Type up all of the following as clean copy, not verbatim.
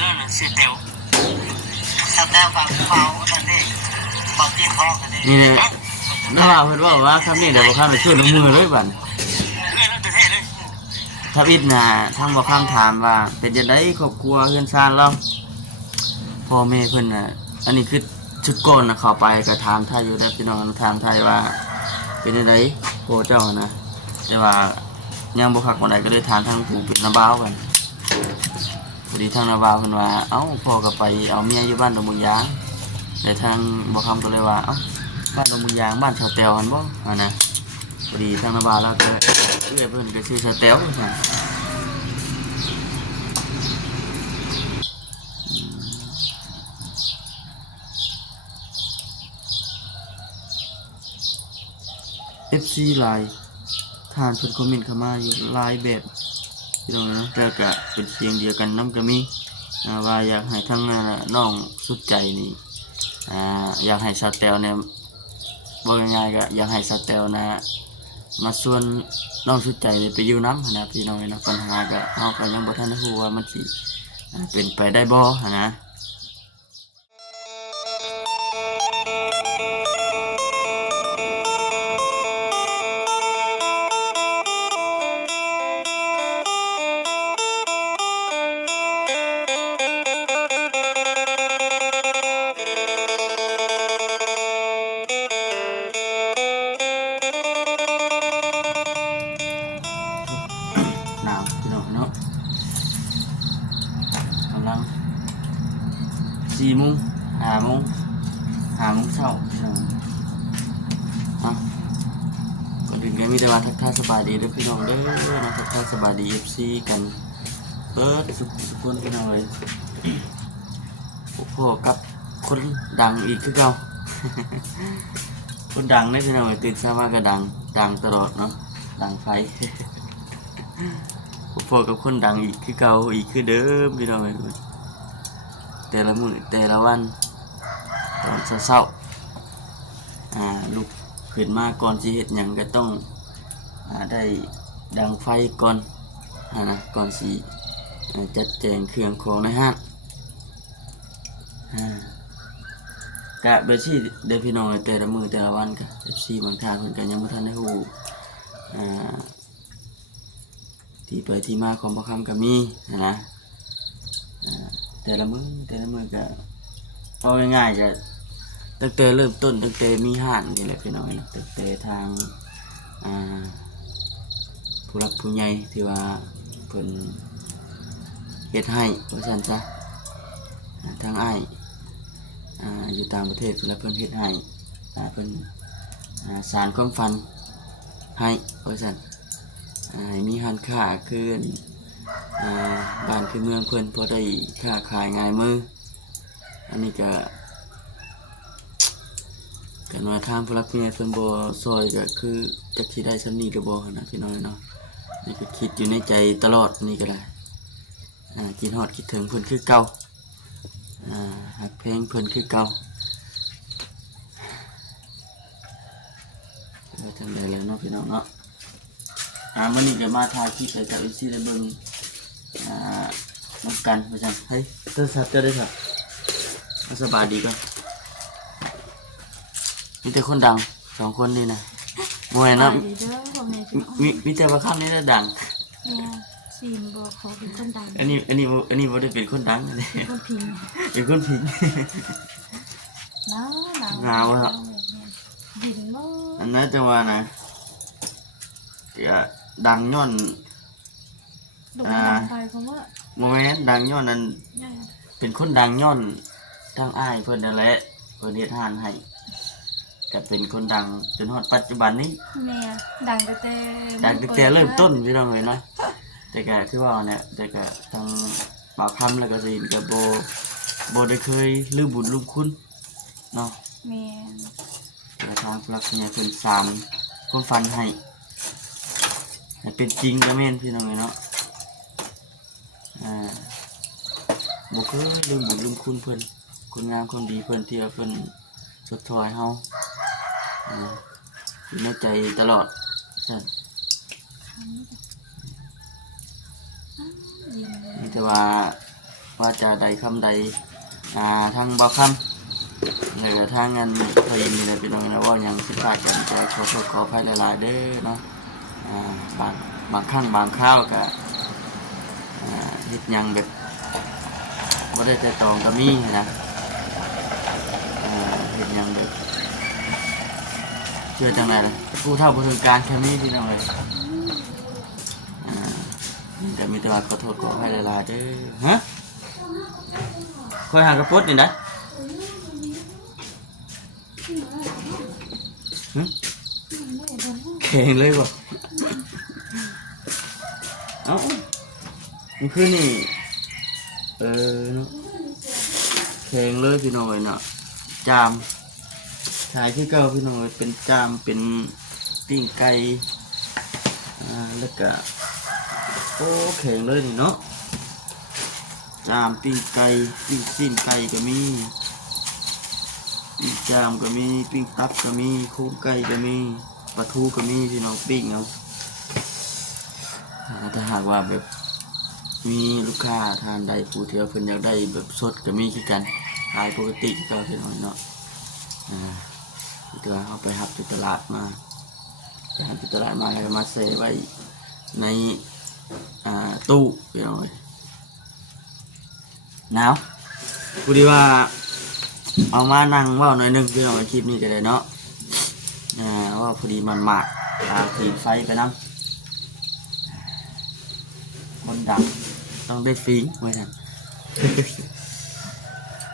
แล้วน่ะชื่อเต๋วสแตลฟังเฝ้านั่นเองบอกที่คอกันนี่นี่เลยน้าเพิ่นว่าคำนี้เดี๋ยวบ่คำจะช่วยลงมือเลยบัดถ้าอิดน่ะทางบ่คำถามว่าเป็นจังได๋ครอบครัวเฮือนซ่านเราพ่อแม่เพิ่นน่ะอันนี้คือชุดก่อนน่ะเข้าไปก็ถามไทยอยู่แล้วพี่น้องถามไทยว่าเป็นจังได๋พ่อเจ้านะแต่ว่ายังบ่คักบ่ได้ก็เลยถามทางผู้เป็นน้าบ่าวกันพอดีทางน้าบ่าวเพิ่นว่าเอ้าพ่อก็ไปเอาเมียอยู่บ้านดงเมืองยางแต่ทางบ่คำก็เลยว่าเอ้าบ้านดงเมืองยางบ้านชาวแตวหั่นบ่นะพอดีทางน้าบ่าวแล้วก็เอื้อยเพิ่นก็ชื่อชาวแตวซั่นFC ไลน์ทานเพิ่นคอมเมนต์เข้ามาอยู่หลายแบบพี่น้องนะแต่ก็เป็นเสียงเดียวกันนำก็มีว่าอยากให้ทั้งน้องสุดใจนี่อยากให้สาวแตวเนี่ยบ่ง่ายๆก็อยากให้สาวแตวนะมาชวนน้องสุดใจไปอยู่นำนะพี่น้องนะปัญหาก็เฮาก็ยังบ่ทันได้ฮู้ว่ามันสิเป็นไปได้บ่นะ หนาวพี่น้องเนาะกำลัง4 โมง5 โมง5 โมงเช้าพี่น้องก่อนอื่นก็มีแต่ว่าทักทายสบายดีเด้อพี่น้องเด้อนะทักทายสบายดี FC กันเปิดสุขคนพี่น้องเลยพวกกับคนดังอีกคือเก่า คนดังได้พี่น้องตื่นเช้ามาก็ดังตลอดเนาะดังไฟ พอกับคนดังอีกคือเก่าอีกคือเดิมพี่น้องเอ้ยแต่ละมื้อแต่ละวันตอนเช้าลุกขึ้นมาก่อนสิเฮ็ดหยังก็ต้องได้ดังไฟก่อนนะก่อนสิจัดแจงเครื่องของในห้างกะเบสิเด้อพี่น้องแต่ละมื้อแต่ละวันก็ FC บางทางเพิ่นก็ยังบ่ทันได้ฮู้ที่ไปที่มาของพระคำก็มีนะแต่ละมือก็เอาง่ายๆจะตั้งแต่เริ่มต้นตั้งแต่มีห้างนี่แหละพี่น้องนะตั้งแต่ทางผู้รักผู้ใหญ่ที่ว่าเพิ่นเฮ็ดให้ว่าซั่นซะทางอ้ายอยู่ต่างประเทศเพิ่นแล้วเพิ่นเฮ็ดให้เพิ่นสานความฝันให้ว่าซั่นมีหันค่าขึ้นบ้านคือเมืองเพิ่นพอได้ค้าขายง่ายมืออันนี้ก็กันว่าทางผู้รักผู้ใหญ่เพิ่นบ่ซอยก็คือจักสิได้ส่ำนี้ก็บ่นะพี่น้องเนาะนี่ก็คิดอยู่ในใจตลอดนี่ก็ได้คิดฮอดคิดถึงเพิ่นคือเก่าฮักเพลงเพิ่นคือเก่าจังได๋แล้วเนาะพี่น้องเนาะมื้อนี้ก็มาถ่ายคลิปให้กับ FC ได้เบิ่งนำกันว่าจังเฮ้ยโทรศัพท์จะได้ครับสบายดีก่อนมีแต่คนดัง2 คนนี่นะมวยนะมีแต่ว่าคำนี้ได้ดังซีมบอกเขาเป็นคนดังอันนี้บ่ได้เป็นคนดังเลยเป็นคนพิงเป็นคนพิงหนาวครับดินบ่อันนั้นจะว่านะดังย้อนไปเพราะว่าโมเมนต์ดังย้อนนั้นเป็นคนดังย้อนทางอ้ายเพิ่นนั่นแหละเพิ่นเฮ็ดทานให้ก็เป็นคนดังจนฮอดปัจจุบันนี้แม่ดังแต่เริ่มต้นพี่น้องเลยนะแต่ก็คือว่าเนี่ยแต่ก็ทางบ่าวคำแล้วก็สิก็บ่ได้เคยลืมบุญลืมคุณเนาะแม่แต่ทางรักเนี่ยเพิ่นสานความฝันให้เป็นจริงก็แม่นพี่น้องเนาะบ่เคยลืมบุญลืมคุณเพิ่นคุณงามความดีเพิ่นที่เพิ่นสดถอยเฮาอยู่ในใจตลอดซั่นนี่แต่ว่า ว่าจะใดคำใดทางบ่คำแล้วก็ทางงานพยินนี่แหละพี่น้องนะว่ายังสิพากันจะขอโทษขออภัยหลายๆเด้อเนาะบางครั้งบางคราวก็เฮ็ดหยังแบบบ่ได้แต่ตองก็มีนะเฮ็ดหยังแบบเชื่อจังไดล่ะผู้เฒ่าผู้ถึงการแค่นี้พี่น้องเอ้ยแต่มีแต่ว่าขอโทษขออภัยหลายๆเด้อฮะคอยหากระปุกนี่นะแข็งเลยบ่เอ้ามันคือนี่เนาะแข็งเลยพี่น้อยเนาะจามขายที่เก่าพี่น้อยเป็นจามเป็นปิ้งไก่แล้วก็โอ้แข็งเลยนี่เนาะจามปิ้งไก่ปิ้งซีนไก่ก็มีปิ้งจามก็มีปิ้งตับก็มีโครงไก่ก็มีปลาทูก็มีพี่น้องปิ้งเอาถ้าหากว่าแบบมีลูกค้าทานใดผู้เที่ยวเพิ่นอยากได้แบบสดก็มีคือกันขายปกติก็พี่น้องเนาะตัวเอาไปหับที่ตลาดมาไปหับที่ตลาดมาแล้วมาเซไว้ในตู้พี่น้องหนาวพูดดีว่าเอามานั่งว่าหน่อยนึงพี่น้องคลิปนี้ก็ได้เนาะว่าพอดีมันหมากขีดไฟไปน้ำคนดังต้องได้ฟิงไว้นะ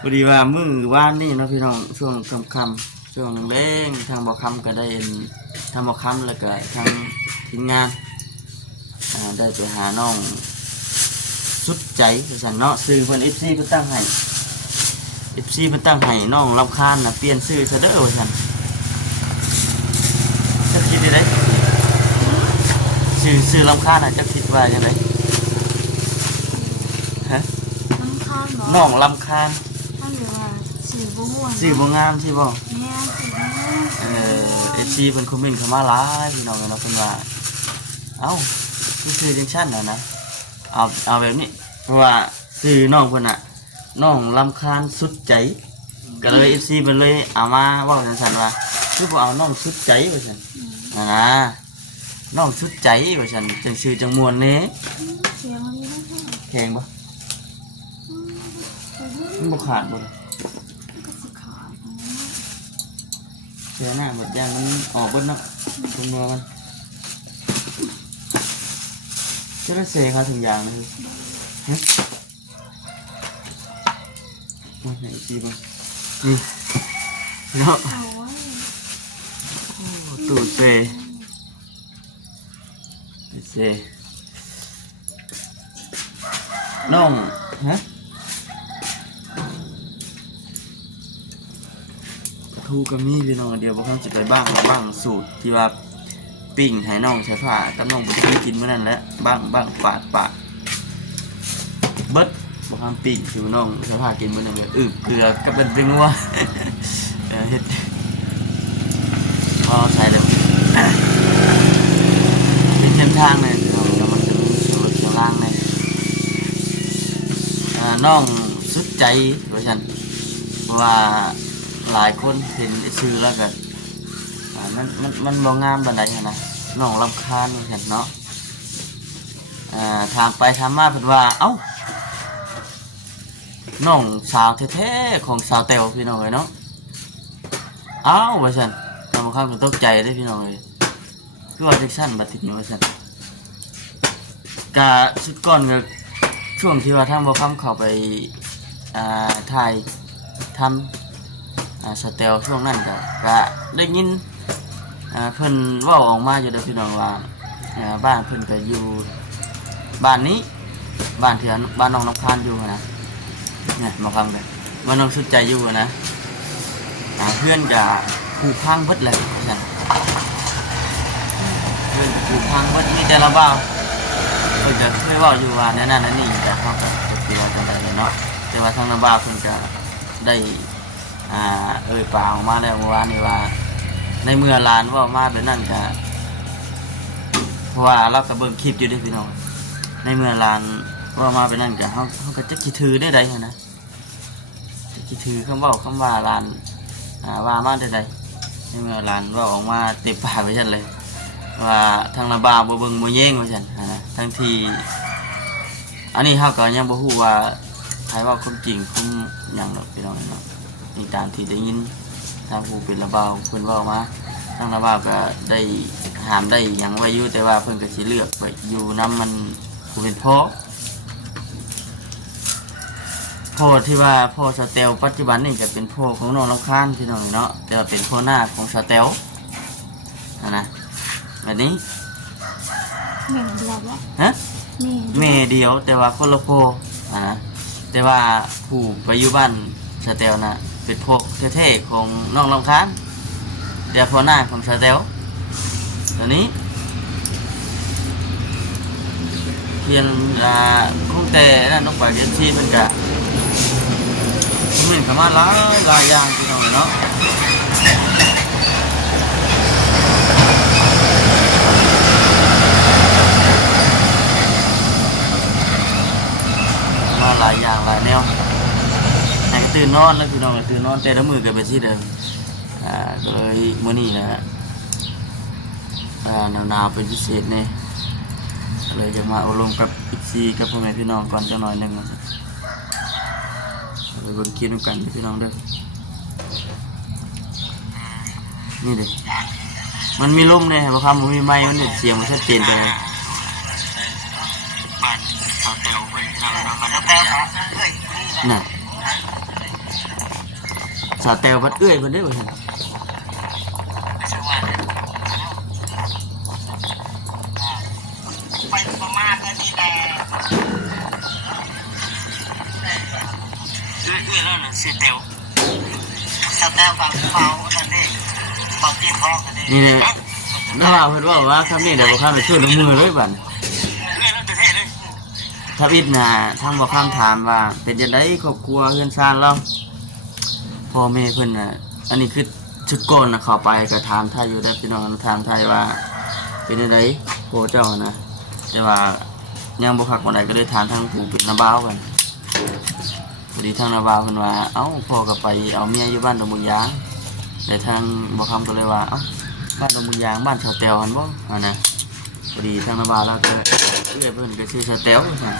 พอดีว่ามื้อว่านนี่เนาะพี่น้องช่วงค่ำๆช่วงแรงทางบ่อคำก็ได้ทางบ่อคำแล้วก็ทางทีมงานได้ไปหาน้องสุดใจสันเนาะซื้อเพิ่น FC เพิ่นตั้งให้ FC เพิ่นตั้งให้น้องรำคาญน่ะเปลี่ยนชื่อซะเด้อว่าซั่นจะคิดได้ชื่อรำคาญน่ะจะคิดว่าจังไดฮะ น้ำข้างเหรอ น้องรำคาญ ถ้าหรือว่าสีบ่ม่วน ชื่อบ่งามใช่บ่ แม่สีบ่ม่วน FC เพิ่นคอมเมนต์เข้ามาหลายพี่น้องเนาะเพิ่นว่าเอ้าชื่อจังซั่นน่ะนะเอาแบบนี้เพราะว่าชื่อน้องเพิ่นน่ะน้องรำคาญสุดใจก็เลย FC เพิ่นเลยเอามาเว้าจังซั่นว่าคือบ่เอาน้องสุดใจว่าซั่นนะน้องสุดใจว่าซั่นจังชื่อจังม่วนแน่ เสียงมันนี่นะคะ แข็งบ่มันบ่ขาดบ่ ก็สิขาด เสียหน้าหมดย่างมันออกเบิดเนาะตรงนัวมันจะได้เสเขาถึงอย่างเลยฮะมาไหนจีบนี่เนาะ เอาไว้ ตูดเสน้องฮะทูก็มีพี่น้องเดียวพวกเขาจะไปบ้างสูตรที่ว่าปิ้งให้น้องใช้ผ้ากับน้องบุตรกินเมื่อนั้นแหละบ้างปาดเบิดพวกเขาปิ้งผิวน้องใช้ผ้ากินเมื่อนั้นเลยเกลือกับเป็นนัวเฮ็ดพอใส่เลยเป็นเส้นทางเลยแล้วมันจะมีส่วนล่างเลยน้องสุดใจว่าฉันว่าหลายคนเห็นชื่อแล้วก็มันบ่งามปานใดนะน้องรำคาญว่าฉันเนาะถามไปถามมาเพิ่นว่าเอ้าน้องสาวแท้ๆของสาวแต๋วพี่น้องเอ้ยเนาะเอ้าว่าฉันทำข้าวก็ตกใจได้พี่น้องเอ้ยคือว่าจังซั่นบัดทีนี้ว่าฉันกะสุดก่อนก็ช่วงที่ว่าทางบ่คำเข้าไปถ่ายทำสเตลช่วงนั้นก็ได้ยินเพิ่นเว้าออกมาอยู่เด้อพี่น้องว่าบ้านเพิ่นก็อยู่บ้านนี้บ้านที่บ้านน้องน้ำพานอยู่นะเนี่ยมาฟังเลยบ้านน้องสุดใจอยู่นะเพื่อนก็ผูกพังเบิดเลยนั่นเพื่อนผูกพังเบิดมีแต่ละบ้าวเพิ่นจะเคยเว้าอยู่ว่าแนั่นนี่แต่เขาก็จะสิว่าจังได๋เนาะแต่ว่าทางน้ำบ้าวเพิ่นก็ได้ปากออกมาแล้วเมื่อวานนี้ว่าในเมื่อลานว่ามาแบบนั้นก็เพราะว่าเราก็เบิ่งคลิปอยู่ด้วยพี่น้องในเมื่อลาน ว่ามาเป็นนั่นก็เฮาก็จักสิถือได้ใดหันนะจักสิถือคำเว้าคำว่าหลานว่ามาได้ใดนี่เมื่อหลานเว้าออกมาเต็มปากไปซั่นเลยว่าทางระบาบ่เบิ่งบ่แย่งว่าซั่นนะทั้งที่อันนี้เฮาก็ยังบ่ฮู้ว่าใครเว้าความจริงความหยังดอกพี่น้องเนาะนี่ตามที่ได้ยินทางผู้เป็นระบาเพิ่นเว้ามาทางระบาก็ได้ห้ามได้หยังไว้อยู่แต่ว่าเพิ่นก็สิเลือกไปอยู่นำมันผู้เป็นพ่อที่ว่าพ่อสเตลปัจจุบันนี่จะเป็นพ่อของน้องลำคาญพี่น้องเนาะแต่ว่าเป็นพ่อหน้าของสเตลนะแบบนี้ แม่เดียววะ ฮะ แม่ แม่เดียวแต่ว่าคนละพ่อนะแต่ว่าผู้ไปอยู่บ้านสเตลนะเป็นพ่อแท้ๆของน้องลำคาญเดี๋ยวพ่อหน้าของสเตลตัวนี้เพียงคงแต่นั่นต้องไปเรียนที่มันกะเหมือนกับมาหลายอย่างพี่น้องเนาะมาหลายอย่างหลายแนวแต่ก็ตื่นนอนแล้วพี่น้องตื่นนอนแต่ละมือกันไปที่เดิมก็เลยมื้อนี้นะหนาวๆเป็นพิเศษเนี่ยเลยจะมาอบรมกับอีกซีกับพ่อแม่พี่น้องก่อนจะหน่อยหนึ่งนะไปเบิ่งคิดกันพี่น้องเด้อนี่ดิมันมีลมเลยเพราะคำมันมีไม้มันเสียงมันชัดเจนไปเลย บ้านสาวเตลเพิ่นนำมาสาวเตลครับเอ้ยนี่นะ น่ะสาแตวพัดเอื้อยเพิ่นได้บ่เห็น ไม่ใช่ว่าไปประมาณนั้นนี่แหละเอื้อยแล้วน่ะเสียเตลสาวเตลฟังเฝ้านั่นเองฟังที่ห้องนั่นเอง นี่เลยน้าว่าเพิ่นว่าคำนี้เดี๋ยวบ่ข้ามไปช่วยลงมือเลยบัด เอื้อยแล้วจะเท่เลย ถ้าอิดน่ะทางบ่ข้ามถามว่าเป็นจังได๋ครอบครัวเฮือนซ่านเราพ่อแม่เพิ่นน่ะอันนี้คือชุดก่อนน่ะเข้าไปก็ถามไทยอยู่ได้พี่น้องถามไทยว่าเป็นจังได๋พ่อเจ้านะแต่ว่ายังบ่คักปานใดก็เลยถามทางผู้เป็นน้าบ่าวกันพอดีทางน้าบ่าวเพิ่นว่าเอ้าพ่อก็ไปเอาเมียอยู่บ้านดงบุญยางแต่ทางบ่คำก็เลยว่าเอ้าบ้านดงบุญยางบ้านชาวแตวหั่นบ่นะพอดีทางน้าบ่าวแล้วก็เอื้อยเพิ่นก็ชื่อชาวแตวซั่น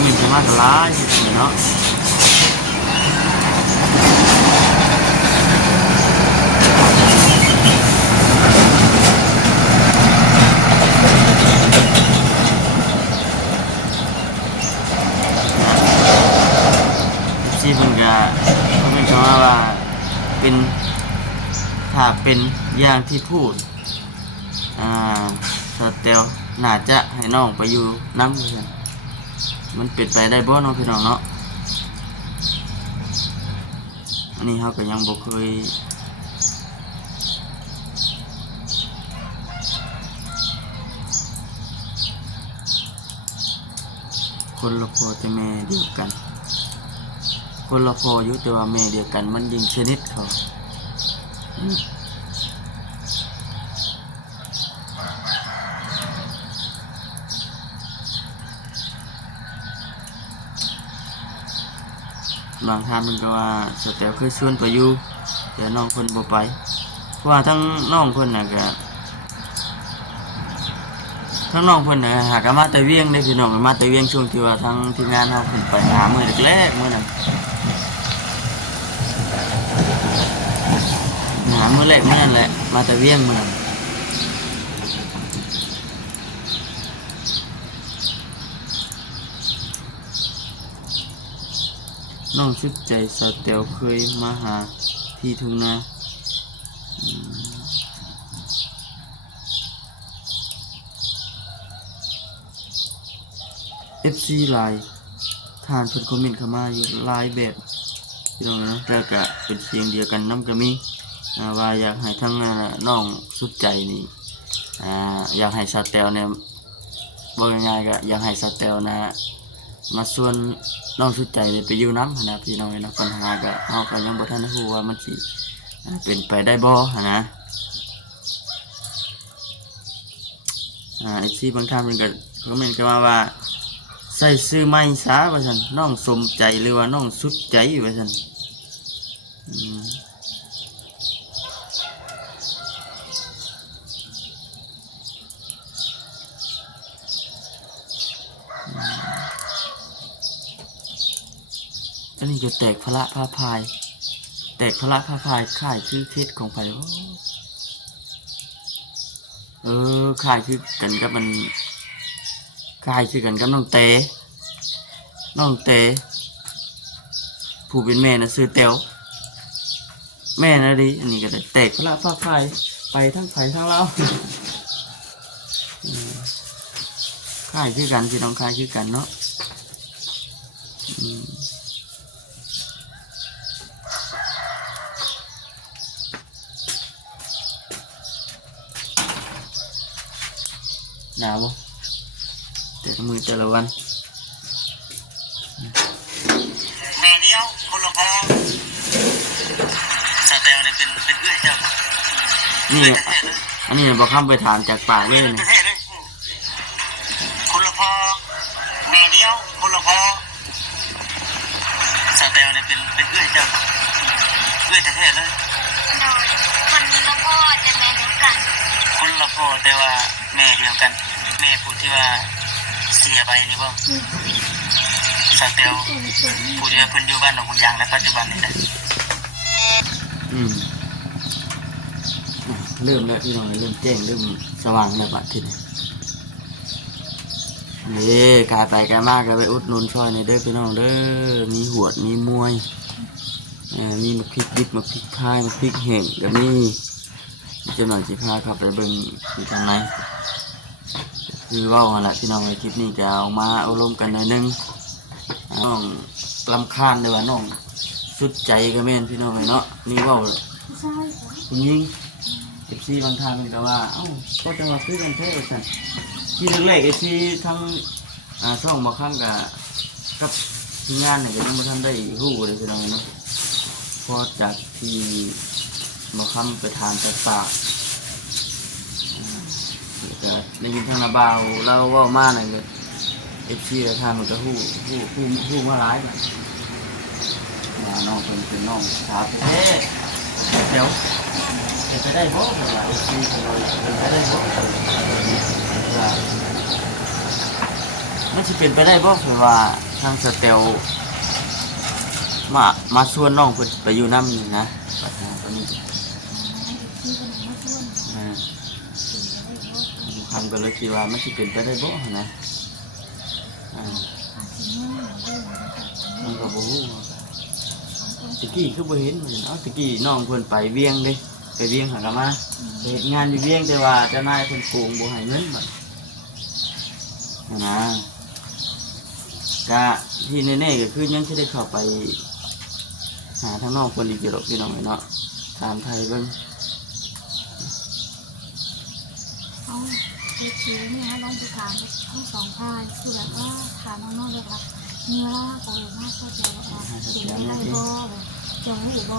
มีสมาธิหลายอยู่ตรงนี้เนาะที่เพิ่นก็เป็นคำว่าเป็นถ้าเป็นอย่างที่พูดสเตลน่าจะให้น้องไปอยู่น้ำเลยมันเป็นไปได้บ่เนาะพี่น้องเนาะอันนี้เขาก็ยังบ่เคยคนละพ่อแต่แม่เดียวกันคนละพ่ออยู่แต่ว่าแม่เดียวกันมันยิงชนิดเขาบางท่านมันก็ว่าสเตลเคยชวนไปอยู่แต่น้องคนบ่ไปเพราะว่าทั้งน้องคนน่ะก็ทั้งน้องเพิ่นน่ะหากมาแต่เวียงได้พี่น้องมาแต่เวียงช่วงที่ว่าทั้งทีมงานเฮาเพิ่นไปหามื้อแรกๆมื้อนั้นหามื้อแรกมื้อนั้นแหละมาแต่เวียงมื้อนั้นน้องชุดใจสเตลเคยมาหาที่ทุ่งนาFC ไลน์ทานเพิ่นคอมเมนต์เข้ามาอยู่หลายแบบพี่น้องนะแต่ก็เป็นเสียงเดียวกันนำก็มีว่าอยากให้ทั้งน้องสุดใจนี่อยากให้สเตลเนี่ยบ่ง่ายๆก็อยากให้สเตลนะมาส่วนน้องสุดใจไปอยู่น้ำนะพี่น้องนะปัญหาก็เฮาก็ยังบ่ทันรู้ว่ามันสิ เป็นไปได้บ่นะที่บางท่านมันก็คอมเมนต์กันว่าใส่ซื้อไม้ซะว่าซั่นน้องสมใจหรือว่าน้องสุดใจว่าซั่นอันนี้ก็แตกพระผ้าพายแตกพระผ้าพายค่ายคือเคสของไผค่ายคือกันกับมันค่ายคือกันกับน้องเตผู้เป็นแม่น่ะซื้อเต๋วแม่น่ะดิอันนี้ก็ได้แตกพระผ้าพายไปทั้งไผทั้งเราค่ายคือกันพี่น้องค่ายคือกันเนาะหนาวบ่แต่ละมือแต่ละวันแม่เดียวคนละพ่อสเตลเนี่ยเป็นเอื้อยเจ้านี่อันนี้บอกคำไปถามจากปากเลยนะคนละพ่อแม่เดียวคนละพ่อสเตลเนี่ยเป็นเอื้อยเจ้าเอื้อยแท้ๆเลยคนละพ่อจะแม่เดียวกันคนละพ่อแต่ว่าแม่เดียวกันแม่ผู้ที่ว่าเสียไปนี่บ่สเตลผู้ที่ว่าเพิ่นอยู่บ้านหนองบุญยางในปัจจุบันนี่แหละเริ่มแล้วพี่น้องเริ่มแจ้งเริ่มสว่างแล้วบัดทีนี้นี่กายไปกายมากกายไปอุดหนุนช่วยในเด้อพี่น้องเด้อมีหวดมีมวยมีมะพริกดิบมะพริกพายมะพริกแห้งก็มีจะหน่อยสิพาขับไปเบิ่งอยู่ทางไหนคือว่าอะไรพี่น้องในคลิปนี้จะเอามาเอาลงกันหน่อยนึงน้องลำคาญเลยว่าน้องสุดใจก็แม่นพี่น้องเลยเนาะนี่ว่ายิง14บางทางมันก็ว่าเอ้าก็จะมาซื้อกันเท่าสั่นที่แรกๆไอ้ที่ทั้งช่องมาข้างกับทีมงานเนี่ยก็ยังไม่ทันได้รู้เลยพี่น้องเนาะพอจากที่มาค้ำไปทานจากปากก็ในยินทางนาบาวเราว่ามาหน่อยเลยที่ทางมันก็หู้มาร้ายแบบน้องเป็นน้องสาวเดี๋ยวจะได้บ่เหรอที่จะได้บ่มันจะเป็นไปได้บ่เพราะว่าทางสเตลมาชวนน้องไปอยู่น้ำนี่นะตอนนี้คำก็เลยคิดว่ามันจะเป็นไปได้บ่นะมันก็บ่ฮู้ตะกี้คือบ่เห็นเหมือนตะกี้น้องเพิ่นไปเวียงเลยไปเวียงหากมาเฮ็ดงานอยู่เวียงแต่ว่าเจ้านายเพิ่นโกงบ่ให้เงินบัดนะก็ที่แน่ๆก็คือยังสิได้เข้าไปหาทางน้องเพิ่นอีกอยู่ดอกพี่น้องเนาะถามไทยเบิ่งคือเนี่ยลองไปถามทั้งสองฝ่ายคือแบบว่าถามน้องๆเลยค่ะเนื้อละโอ้ยน่าเข้าใจว่าสิ่งไม่ได้บ่จะไม่บ่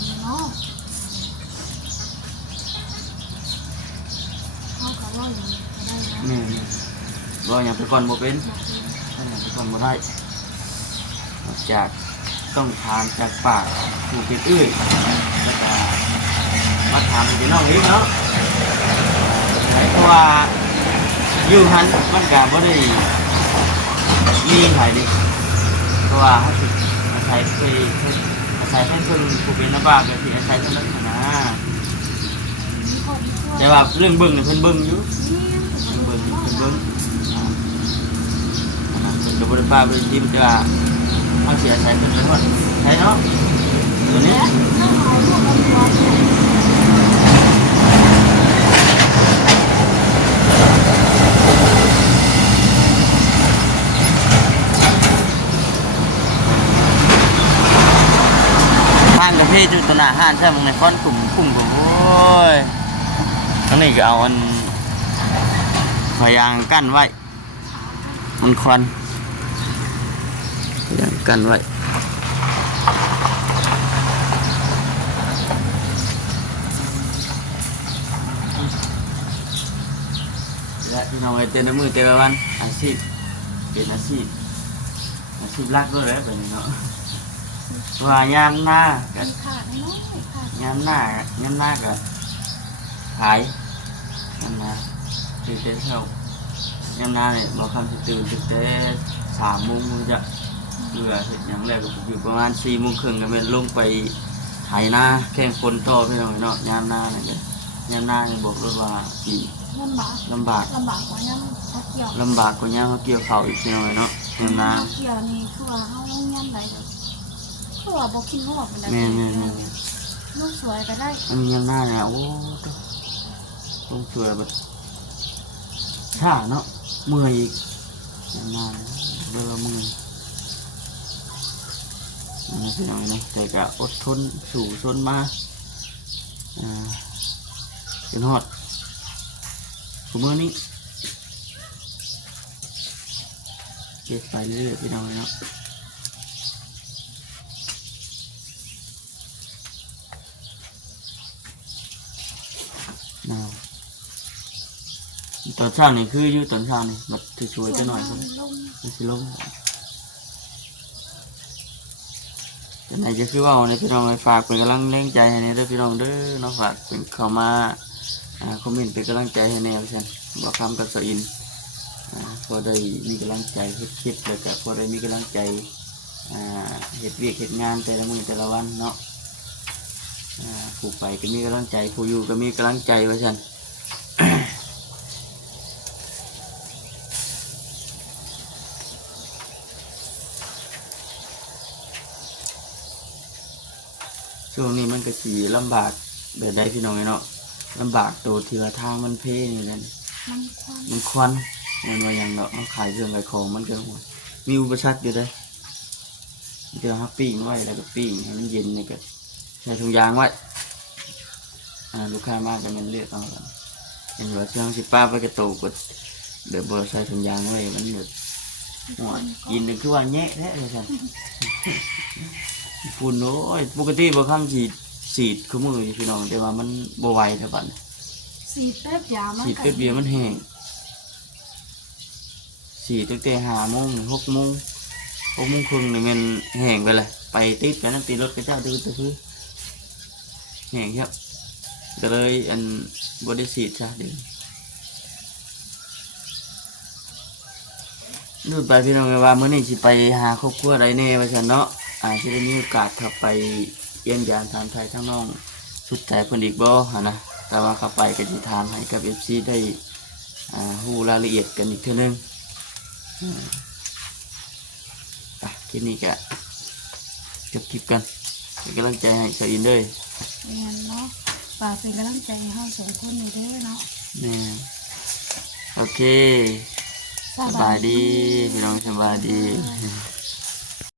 เนี่ยเนาะเขาก็ว่าอย่างนี้ก็ได้นะบ่อย่างไปก่อนบ่เป็นอย่างไปก่อนบ่ได้จากต้องถามจากปากผู้เป็นเอื้อยแล้วก็มาถามพี่น้องอีกเนาะเพราะว่าอยู่หันมันก็บ่ได้มีไผดิเพราะว่าเฮาสิอาศัยให้เพิ่นผู้เป็นน้าบ้านก็สิอาศัยเท่านั้นนะแต่ว่าเรื่องเบิ่งนี่เพิ่นเบิ่งอยู่เบิ่งเพิ่นก็บ่ได้ป้าบ่ได้ทิมแต่ว่าเฮาสิอาศัยเพิ่นไปฮอดใช่เนาะตัวนี้ประเทศจุดตนาห้านใช่ไหมในก้อนกลุ่มของโอ้ยทั้งนี้ก็เอาอันพยางกั้นไว้มันควันพยางกั้นไว้ น้องไอ้เต้นมือแต่ละวันอาชีพเป็นอาชีพรักด้วยเลยแบบนี้เนาะว่ายามหน้ากั มี น ขาดน้อยขาด ยามหน้กับขายยามหน้าตื่นเต้นเท่ายามหน้าเนี่ยบอกคำตื่นแต่3 โมงมันจะเรือเสร็จอย่างแรกก็อยู่ประมาณ4 โมงครึ่งก็เป็นลงไปไถนาแข่งคนต่อพี่น้องเนาะยามหน้าเนี่ยยามหน้าเนี่ยบอกเลยว่าปี ลำบาก ลำบาก กว่ายังเขาเกี่ยว ลำบากกว่าย่างเขาเกี่ยวเขาอีกพี่น้องเนาะยามหน้า เขาเกี่ยวนี่คือว่าเขาย่ำใดเลยคือว่าบอกกินเขาบอกเป็นอะไร แม่ ลูกสวยก็ได้ อันนี้ยามหน้าเนี่ยโอ้ต้องสวยแบบช้าเนาะเมื่อยอีกยามหน้าเริ่มเมื่อยนี่พี่น้องเนาะแต่ก็อดทนสู่ทนมาจนฮอดกูมื้อนี้เก็บไปเรื่อยๆพี่น้องเนาะตอนเช้านี่คืออยู่ตอนเช้านี่แบบสวยๆจะหน่อย ล เพิ่น ง มันสิลงแต่ไหนจะคือว่าในพี่น้องฝากเป็นกำลังแรงใจให้ในเด้อพี่น้องเด้อเนาะฝากเป็นเข้ามาคอมเมนต์เป็นกำลังใจให้แนวฉันบอกคำกับสอินพอได้มีกำลังใจเฮ็ดคลิปแล้วก็พอได้มีกำลังใจเฮ็ดเวียกเฮ็ดงานแต่ละมื้อแต่ละวันเนาะผู้ไปก็มีกำลังใจผู้อยู่ก็มีกำลังใจว่าฉัน ช่วงนี้มันก็สีลำบากแบบใดพี่น้องเนาะลำบากตัวเถื่อทางมันเพนี่นั่น มันควัน มันว่าอย่างเนาะเขาขายเครื่องขายของมันก็หัวมีอุปสรรคอยู่เลยเดี๋ยวฮับปิ้งไว้แล้วก็ปิ้งให้มันเย็นนี่ก็ใส่ถุงยางไว้ลูกค้ามากก็มันเลือกเอาอย่างว่าช่วงป้าไปกระโตกเดี๋ยวบใส่ถุงยางไว้มันเดือดหัวกินคือว่าแง่แท้เลยครับฝุ่นโอ้ยปกติบางครั้งฉีดขมือพี่น้องแต่ว่ามันบ่ไหวเท่าบัด สีแป๊บยามัน ฉีดแป๊บเดียวมันแห้งฉีดตั้งแต่5 โมง 6 โมงครึ่งนี่มันแห้งไปเลยไปติดกันนั่นตีรถกระเจ้าดื้อตะคือแห้งครับก็เลยอันบริสีดซะเดี๋ยวนู่นไปพี่น้องว่าเมื่อนี้สิไปหาครอบครัวใดแน่ว่าฉันเนาะจะได้มีโอกาสเข้าไปเยี่ยมยามถามไทยทั้งน้องสุดใจเพิ่นอีกบ่นะแต่ว่าเข้าไปก็สิถามให้กับ FC ได้ฮู้รายละเอียดกันอีกเท่านึงคลิปนี้ก็จบคลิปกันเป็นกำลังใจให้สาวอินด้วย อย่างเนาะฝากเป็นกำลังใจให้เราสองคนอยู่ด้วยเนาะ นี่โอเคสบายดีพี่น้องสบายดี